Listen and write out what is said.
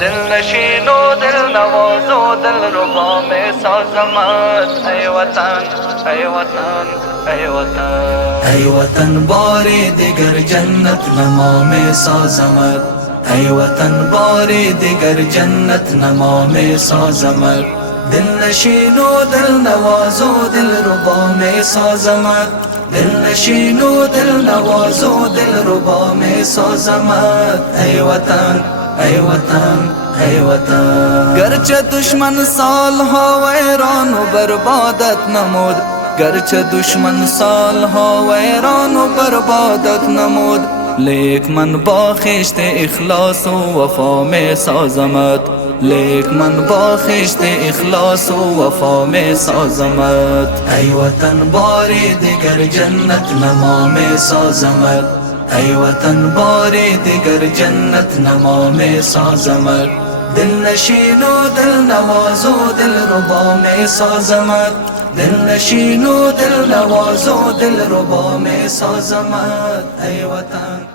دل نشین و دل نواز و دل ربا میں سازمت ای وطن ای وطن ای وطن ای وطن بار دیگر جنت نما میں سازمت ای وطن بار دیگر جنت نما میں سازمت دل نشین و دل نواز و دل ربا میں سازمت دل نشین و دل نواز و دل ربا میں سازمت ای وطن ای وطن ای وطن گرچه دشمن سالها ویران و بربادت نمود گرچه دشمن سالها ویران و بربادت نمود لیک من با خشت اخلاص و وفا میں سازمت لیک من با خشت اخلاص و وفا میں سازمت ای وطن بار دیگر جنت نما میں سازمت ای وطن بار دیگر جنت نما میں سازمت دل نشین و دل نواز و دل ربا میں سازمت دل نشین و دل نواز و دل ربا میں سازمت ای وطن